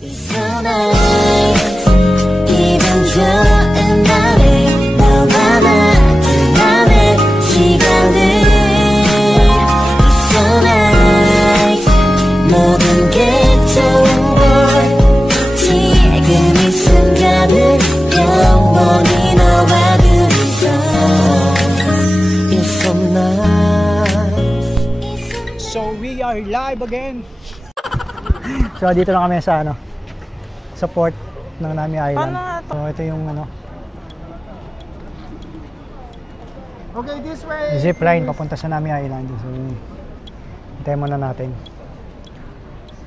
So we are live again. So dito na kami sa support ng Nami Island. So ito yung Okay, this way. Zipline papunta sa Nami Island. So hintayin muna natin.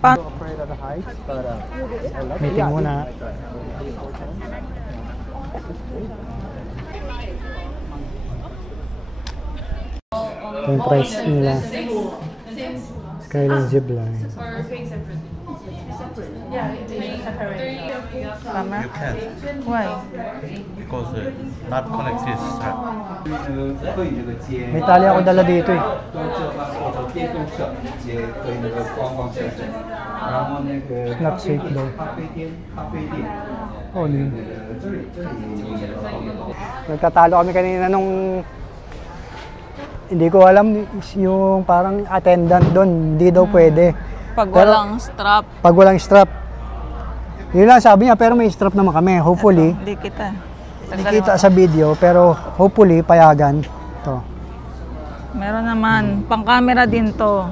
Afraid of the heights, but Meeting muna. Yung price nila. Skyline Zipline. You can. Why? Because not connected strap. May tali ako dala dito eh. It's not safe daw. Oh, yun. Nagtatalo kami kanina nung hindi ko alam yung parang attendant doon, hindi daw pwede. Pag walang strap. Pag walang strap. Yun lang sabi niya, pero may strap naman kami. Hopefully. Hindi kita. Hindi kita sa video, pero hopefully payagan. To. Meron naman. Pang-camera din to.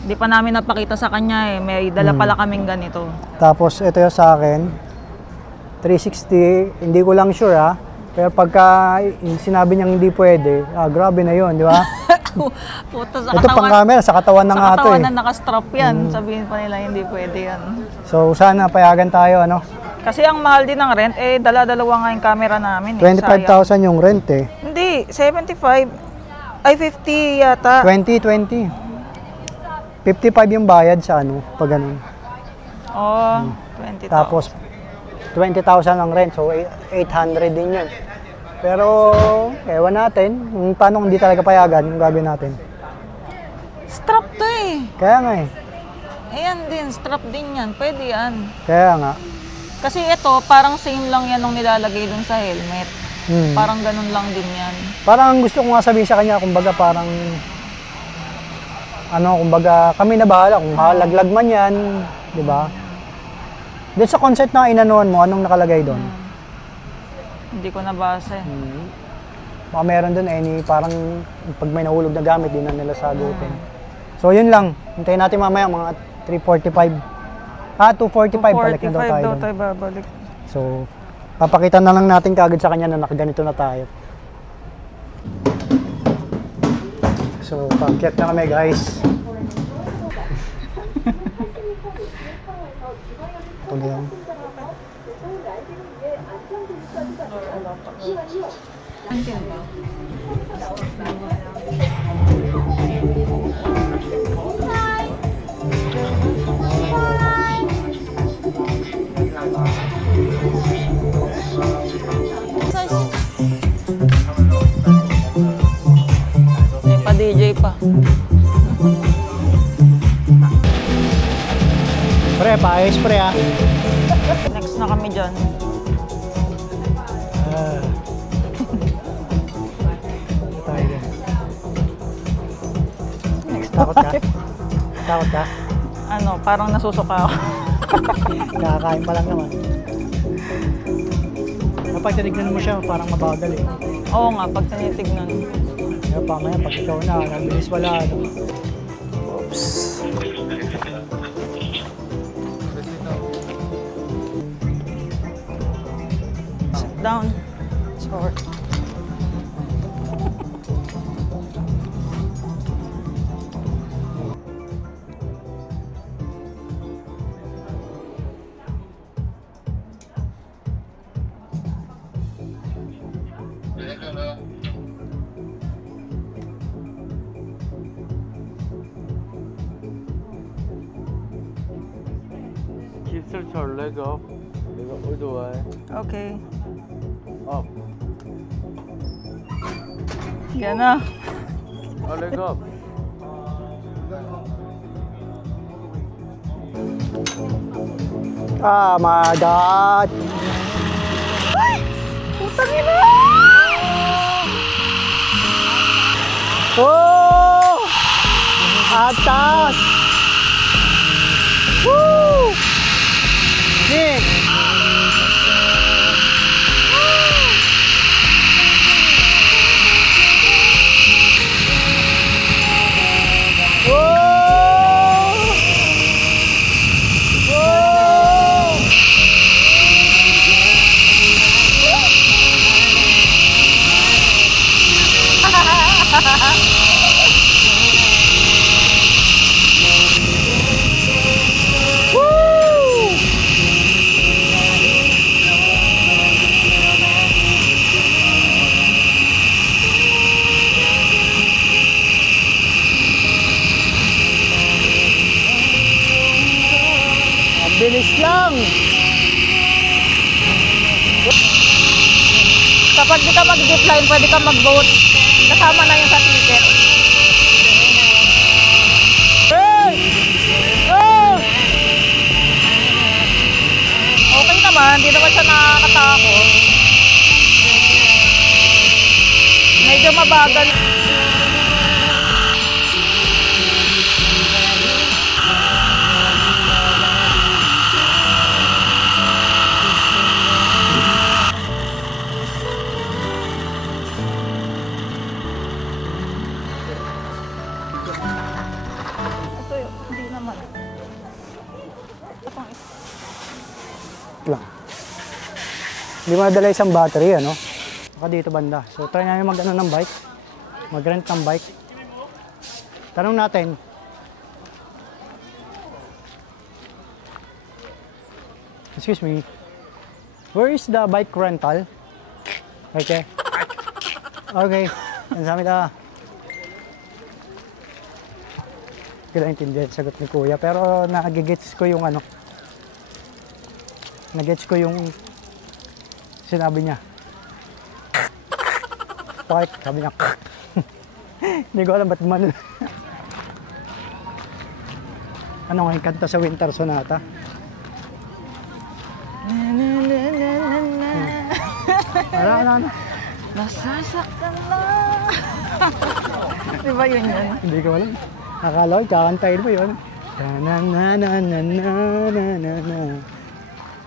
Hindi pa namin napakita sa kanya eh. May dala pala kaming ganito. Tapos ito yung sa akin. 360, hindi ko lang sure ha. Pero pagka sinabi niyang hindi pwede, grabe na yun, di ba? Puta, sa ito pang camera, sa katawan na nga ito eh. Sa katawan na nakastrap yan. Sabihin pa nila hindi pwede yan. So sana payagan tayo, Kasi ang mahal din ng rent, dala-dalawa nga yung camera namin. 25,000 yung rent eh. Hindi, 75. Ay, 50 yata. 20. 55 yung bayad sa pag ganun. Oh, 20,000. Tapos 20,000 ang rent, so 800 din yun. Pero, ewan natin, paano hindi talaga payagan yung gagawin natin. Strap to eh. Kaya nga eh. Ayan din, strap din yan. Pwede yan. Kaya nga. Kasi ito, parang same lang yan nung nilalagay dun sa helmet. Parang ganun lang din yan. Parang gusto ko nga sabihin sa kanya, kumbaga parang, kumbaga kami na bahala, kung halaglag man yan, di ba? Doon sa concept na inanuhan mo, anong nakalagay doon? Hindi ko nabasa eh. Baka meron doon parang pag may nahulog na gamit, di na nila sagutin. So yun lang, hintayin natin mamaya mga 3:45. 2:45 balik na daw tayo. 2:45 daw tayo babalik. So, papakita na lang natin kagad sa kanya na nakaganito na tayo. So, paakyat na kami guys. Ito na yan. May pa-DJ pa. Pre, paayos pre ah. Next na kami dyan. Tayo din. Takot ka? Takot ka? Parang nasusuka ako. Nakakain pa lang naman. Kapag tinignan mo siya, parang mabagal eh. Oo nga, pag tinitignan. Kaya pamaya, pag ikaw na, nabilis wala. Oops. Sit down. Sorry. Keep your leg up. Leg up all the way. Okay. Up. Yan na. Leg up. Ah, my God. Putang ina! Oh! Atas! Woo! Nick! Oh! Oh! Woo! Ang bilis lang! Kapag di ka mag-zipline, pwede ka mag-boat. Kasama na yung sa ticket. Hey! Oh! Okay naman, di naman siya nakakatakot. Medyo mabagal. Ito yun, hindi naman. Lang. Hindi mo nadala isang battery, ano? Saka dito banda. So, try namin mag-ano ng bike. Mag-rent ng bike. Tanong natin. Excuse me. Where is the bike rental? Okay. Okay. Ang sabi ka. Hindi ko naintindihan sagot ni Kuya. Pero nagigets ko yung ano. Nagets ko yung sinabi niya. Bakit? Sabi niya. Hindi ko alam ba't man. Ano nga yung kanta sa Winter Sonata? Ano? Nasasaktan na. Di ba yun yun? Hindi ko alam. Akala ko, kakantayin mo yun. Na-na-na-na-na-na-na-na.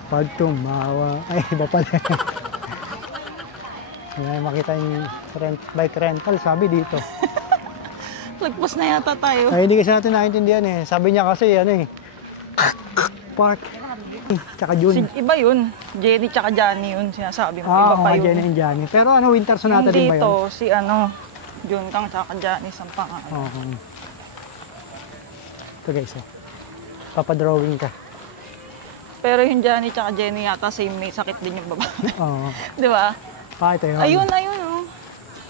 Pag tumawa. Ay, iba pala. Ayan, makita yung bike rental, sabi dito. Lagpas na yata tayo. Ay, hindi kasi natin naiintindihan eh. Sabi niya kasi, ano eh. Park. Tsaka June. Iba yun. Jenny tsaka Johnny yun sinasabi mo. Ah, Iba pa mga yun. Jenny and Johnny. Pero ano, Winter Sonata Yung din ba yun? dito, si ano, Jun Kang tsaka Johnny sa pangalan. Oo. Ito guys, oh. Papadrawing ka. Pero yung Johnny tsaka Jenny yata same, may sakit din yung baba. Oo. Di ba? Ah, ito yun. Ayun, oh.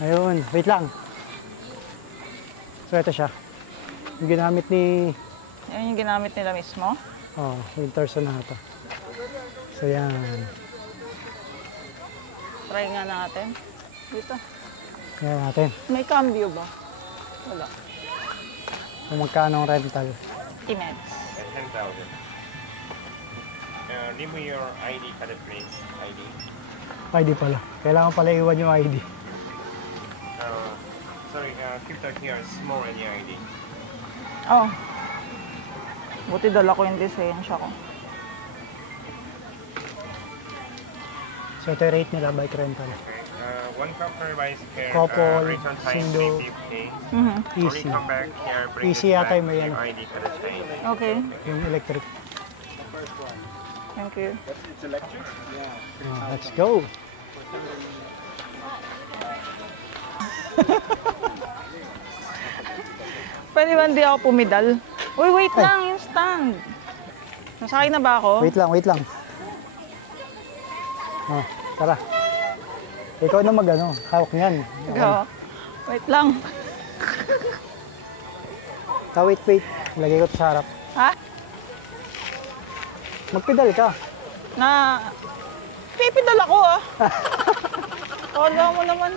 Ayun. Wait lang. So, ito siya. Yung ginamit ni... Yan yung ginamit nila mismo. Oh, Winter Sonata. So, yan. Try nga natin. Dito. Yan natin. May cambio ba? Wala. Kung magkano ang rental. Imeds. 10,000. Give me your ID card, please. ID. ID pala. Kailangan pala iwan yung ID. Sorry, keep that here. Small any ID. Oh. Buti dala ko yung lisensya ko. So, ito yung rate nila, bike rental. Okay. One couple by scare. Couple, return time single. 350. Mhm. Easy. Come back here. Bring Easy it yata back yung may your ano. ID card. Okay. Yung electric. Thank you. Let's go. Pwede ba hindi ako pumidal? Uy, wait lang, yung stand. Nasakay na ba ako? Wait lang. Oh, tara. Ikaw na mag-ano, hawak niyan. Ikaw. Wait lang. Wait. Lagay ko ito sa harap. Ha? Magpedal ka. Pipidal ako ah. Kala mo naman.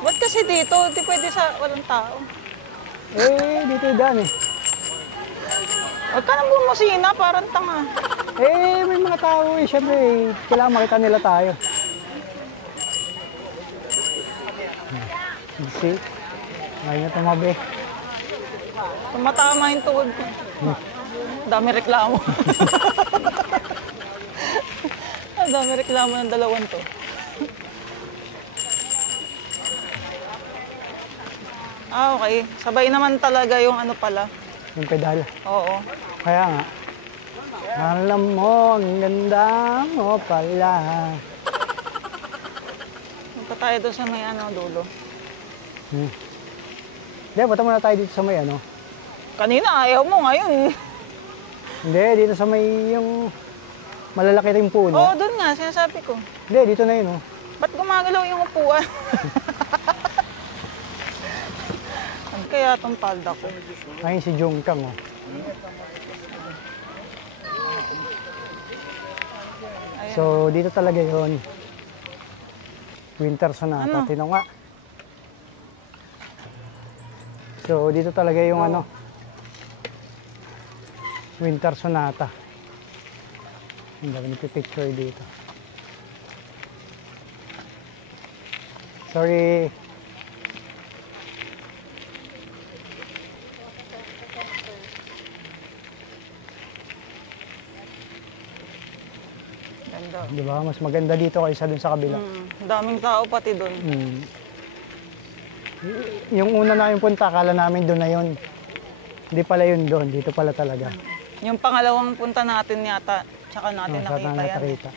Ba't kasi dito? Di pwede sa walang tao. Eh, dito dyan eh. Huwag ka nang bumusina, parang tanga. Eh, may mga tao eh. Siyempre, kailangan makita nila tayo. See? Ngayon na tumabi. Tumatama yung tuhod ko. Dami reklamo. Ang dami reklamo ng dalawang to. Ah, okay. Sabay naman talaga yung ano pala. Yung pedal. Oo. Kaya nga. Alam mo, ang ganda mo pala. Punta tayo doon sa may ano, dulo. Hindi, punta muna tayo dito sa may ano. Kanina, ayaw mo ngayon. Hindi, dito sa may yung malalaki rin puno. Oo, doon nga, sinasabi ko. Hindi, dito na yun oh. Ba't gumagalaw yung upuan? Ano kaya itong palda ko? Ayun si Jong Kang oh. So, dito talaga yun. Winter Sonata. Ano? Tinong nga. So, dito talaga yung ano. Winter Sonata. Ang dami nagpipicture dito. Sorry. Ganda. Di ba? Mas maganda dito kaysa dun sa kabila. Daming tao pati doon. Mm. Yung una namin punta, akala namin doon na yun. Hindi pala yun doon, dito pala talaga. Yung pangalawang punta natin yata, tsaka natin Saan nakita na yan. nakita.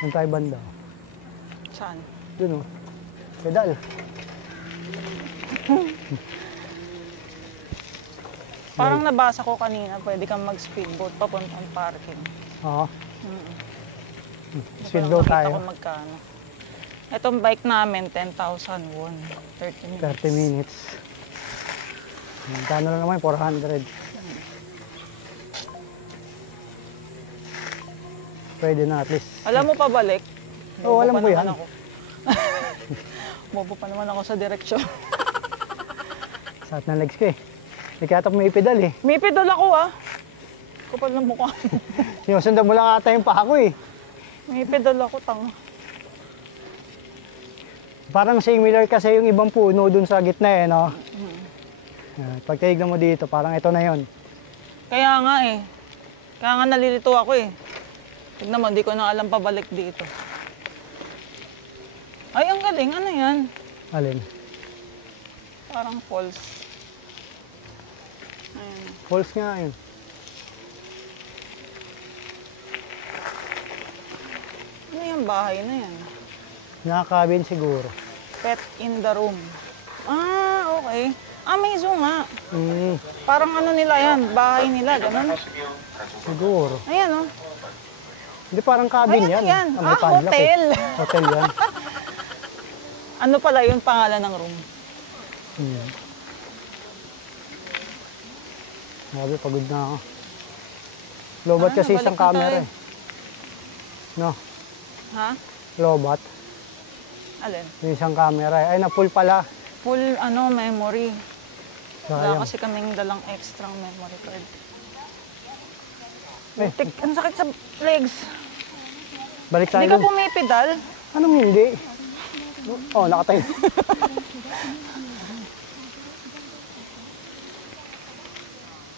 Doon tayo banda. Saan? Doon oh. Pedal. Parang nabasa ko kanina, pwede kang mag-speedboat papuntang parking. Oo. Hindi ko Speedboat lang nakita tayo. kung magkano. Itong bike namin, 10,000 won. 30 minutes. 30 minutes. Magkano lang naman, 400. Pwede na at least. Alam mo pabalik? Oo, alam pa ko naman yan. Ako. Bobo pa naman ako sa direksyon. Saat ng legs ko eh. Nagkatap may pedal eh. May pedal ako ah. Kapal ng mukha. Sinusundan mo lang ata yung paa ko eh. May pedal ako, tanga. Parang similar kasi yung ibang puno dun sa gitna eh, no? Pag tinignan mo dito, parang ito na yon. Kaya nga eh. Kaya nga nalilito ako eh. Tignan mo, hindi ko na alam pabalik dito. Ay, ang galing. Ano yan? Alin? Parang falls. Ayan. Falls nga yun. Ano yung bahay na yan? Nakakabin siguro. Pet in the room. Ah, okay. Ah, may zoo nga. Parang ano nila yan, bahay nila, ganun. Siguro. Ayan oh. Hindi parang cabin Ay, ano yan. yan? May Ah, padlock hotel. Eh. Hotel yan. Ano pala yung pangalan ng room? Grabe, pagod na ako. Lobat Ah, kasi balik isang na camera tayo. eh. No, Ha? lobat. Alin? Yung isang camera eh. Ay, na-full pala. Full ano, memory. Wala Sayang. kasi kaming dalang extra memory card. Eh. Tik, ang sakit sa legs. Balik tayo. Hindi ka dun. pumipedal? Anong hindi? Oh, nakatayo.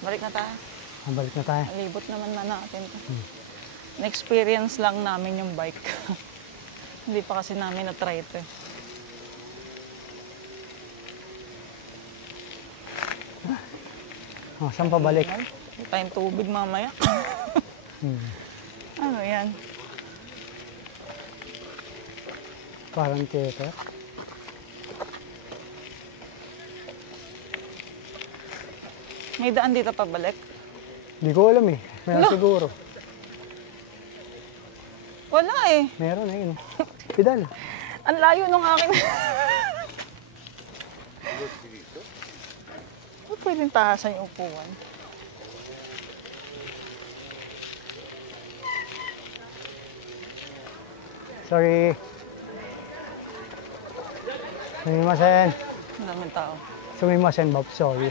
Balik na tayo. Balik na tayo. Alibot naman na natin. Na-experience lang namin yung bike. Hindi pa kasi namin na-try ito eh. Oh, saan pa balik? Hindi tayong tubig mamaya. Ano yan? Parang theater. May daan dito pabalik? Hindi ko alam eh. Meron siguro. Wala eh. Meron eh. Yun. Pedal. Ang layo nung akin. Huwag pwedeng tahasan yung upuan. Sorry. Sumimasen. Ang daming tao. Sumimasen ba? Sorry.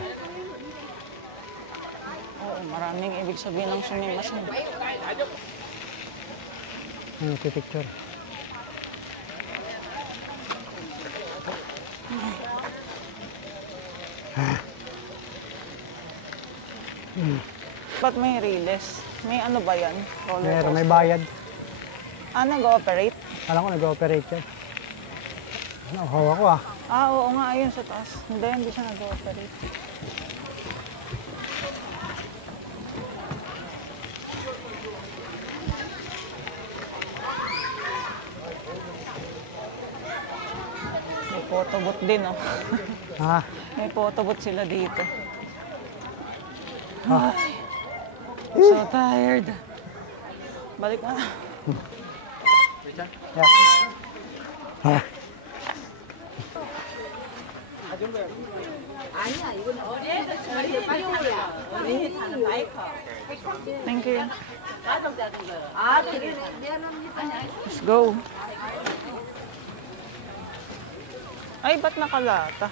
Oo, maraming ibig sabihin ng sumimasin. Ano, picture. Ba't may riles? May ano ba yan? Roller Meron, may coaster? bayad. Ah, nag-ooperate? Alam ko nag-ooperate yan. Ano, hawak ko ah. Ah, oo nga, ayun sa taas. Hindi siya nag-ooperate. May photobooth din, oh. Ha? May photobooth sila dito. Ay, so tired. Balik mo na. Yeah. Ha? Thank you. Let's go. Ay, ba't nakalata?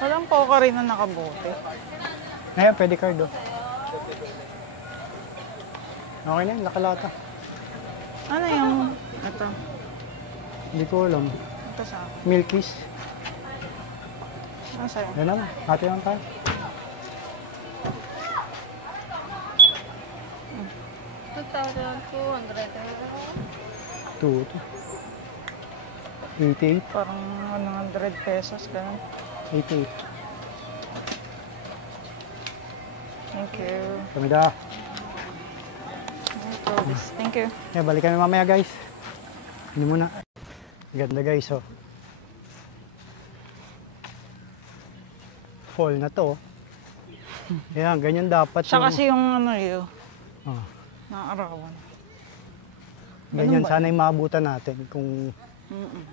Walang poka rin na nakabote. Ngayon, pwede card oh. Okay na yun, nakalata. Ano yung... Ito. Hindi ko alam. Ito sa akin. Milkies. Ano sa'yo? Yan naman, hati lang tayo. Two. 88. Parang 100 pesos, ganun. 88. Thank you. Kamida. Thank you. Yeah, balik kami mamaya guys. Hindi muna. Ganda guys oh. Fall na to. Yan, ganyan dapat. Siya kasi yung ano yun, Oh, naarawan. ganyan Ganun ba sana yung maabutan natin kung Mm-mm.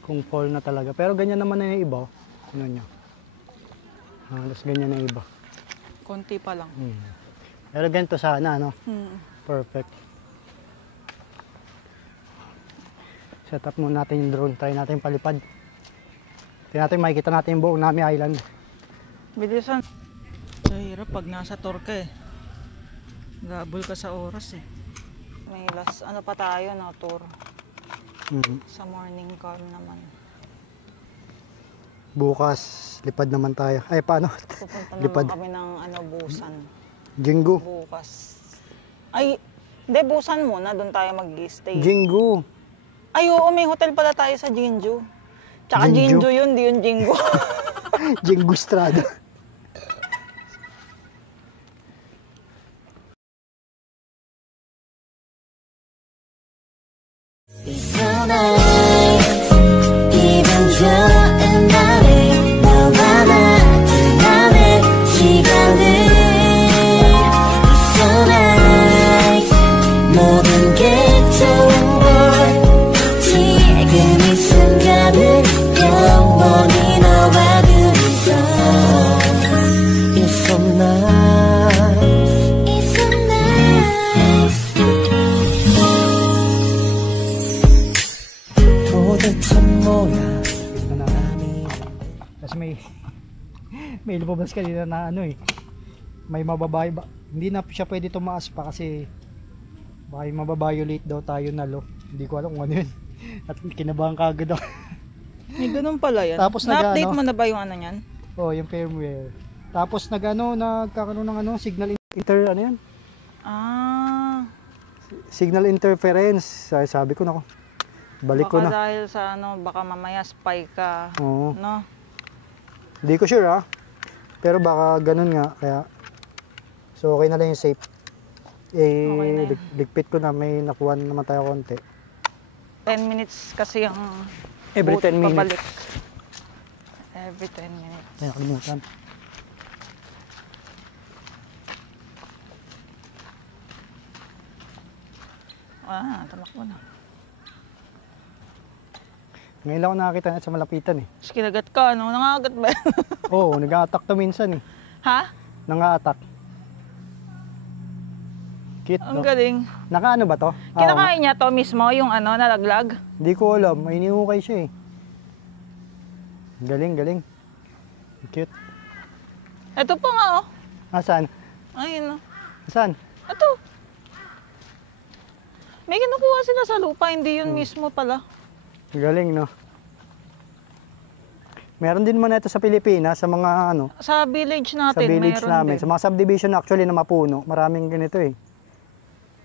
kung fall na talaga. Pero ganyan naman na yung iba. Oh. Ano nyo? Halos ganyan na yung iba. Konti pa lang. Pero ganito sana, no? Perfect. Set up muna natin yung drone. Try natin palipad. Tingnan natin, makikita natin yung buong Nami Island. Bilisan. Sa hirap pag nasa tour ka eh. Gabol ka sa oras eh. May last, ano pa tayo no, tour. Sa morning call naman. Bukas, lipad naman tayo. Ay, paano? Pupunta Lipad. naman kami ng ano, Busan. Jinggu. Bukas. Ay, hindi, Busan muna. Doon tayo mag-stay. Jinggu. Ay, oo, may hotel pala tayo sa Jinju. Tsaka Jinju? Jinju yun, di yun Jingu. Jinggu Strada. 기분 좋은 날에 너와 나 지나는 시간들 It's so nice 모든 게 좋은 걸 지금 이 순간을 영원히 너와 둘이서 It's so nice It's so nice 도대체 뭐야 Kasi may lumabas kanina na ano eh. May mababayo ba? Hindi na siya pwede tumaas pa kasi baka yung mababiolate daw tayo na lo. Hindi ko alam kung ano yun. At kinabahan ka agad ako. May ganun pala yan. Tapos Na-update nag-ano? mo na ba yung ano yan? Oh, yung firmware. Tapos nagkakaroon ng ano, signal ano yan? Ah, Signal interference. Sabi ko nako. Balik ko baka na. dahil sa ano, baka mamaya spy ka. Oo. No? Hindi ko sure ah. Pero baka ganun nga kaya so okay na lang yung safe. Okay na yan. Ligpit ko na may nakuha na naman tayo konti. 10 minutes kasi yung Every boat 10 minutes. pabalik. Every 10 minutes. Ay, nakalimutan. Ah, tamakbo na. Ngayon lang ako nakakita na sa malapitan eh. Tapos kinagat ka, ano? Nangagat ba yan? Oo, nag-a-attack to minsan eh. Ha? Nang-a-attack. Cute, Ang no? galing. Nakaano ba to? Kinakain niya to mismo, yung ano, nalaglag. Hindi ko alam. May inihukay siya eh. Galing, galing. Cute. Ito pa nga, oh. Asan? Ayun, oh. Asan? Ito. May kinukuha sila sa lupa, hindi yun mismo pala. Galing, no? Meron din man ito sa Pilipinas, sa mga ano, Sa village natin, sa village meron namin. din. Sa mga subdivision actually na mapuno, maraming ganito eh.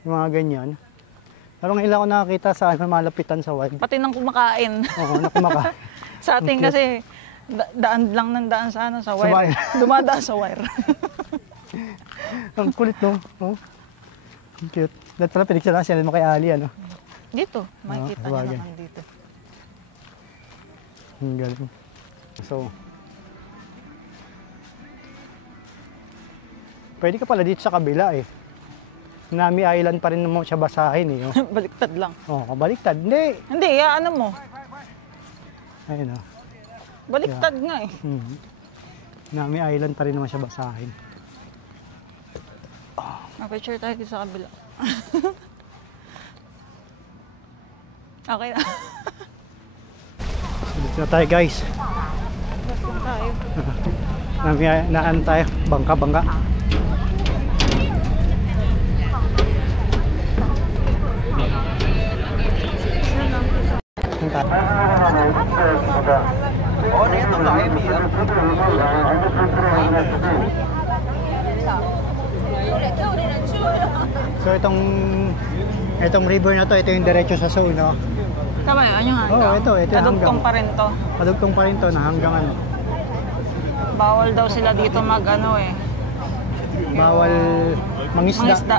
Yung mga ganyan. Pero ngayon lang ako nakakita sa ano, malapitan sa wild. Pati nang kumakain. Oo, na kumakain. Sa atin kasi, daan lang ng daan sa, ano, sa wire. wire. Dumadaan sa wire. Ang kulit, no? Oh. Ang cute. Dahil pala pinicture siya mo kay Ali, ano? Dito, makikita niyo sabagay. naman dito. Ang galing. So, pwede ka pala dito sa kabila eh. Nami Island pa rin naman siya basahin eh. Oh, Baliktad lang. kabaliktad. Hindi. Hindi, ano mo. Ayun oh. Baliktad nga eh. Nami Island pa rin naman siya basahin. Picture tayo dito sa kabila. Okay na. Dito na tayo guys. Dito tayo. Naan tayo. Bangka-bangka. So itong river na to, ito yung diretso sa Seoul, no? Tama yun, yung hanggang. Oo, ito yung Kadugtong hanggang. pa rin to. Padugtong pa rin to na hanggang ano. Bawal daw sila dito mag ano eh. Bawal mangisda. Mangisda.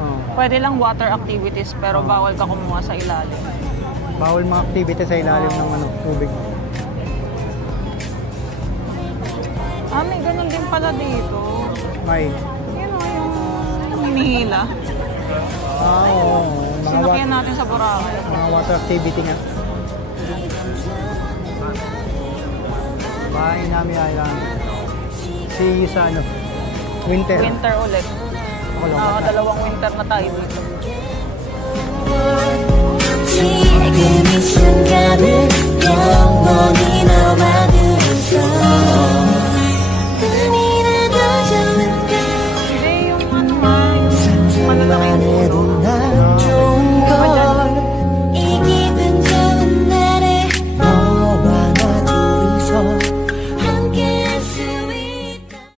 Oo. Pwede lang water activities pero bawal ka kumuha sa ilalim. Bawal mga activity sa ilalim ng ano, tubig. Ah, may ganun din pala dito. May. Yun o, yung hinihila. Oo. Mga, Sinakyan natin sa Boracay. mga water activity nga. Bahay namin Island. See you sa ano, winter. Winter ulit. Ako lang. Dalawang winter na tayo dito. 지금 이 순간을 영원히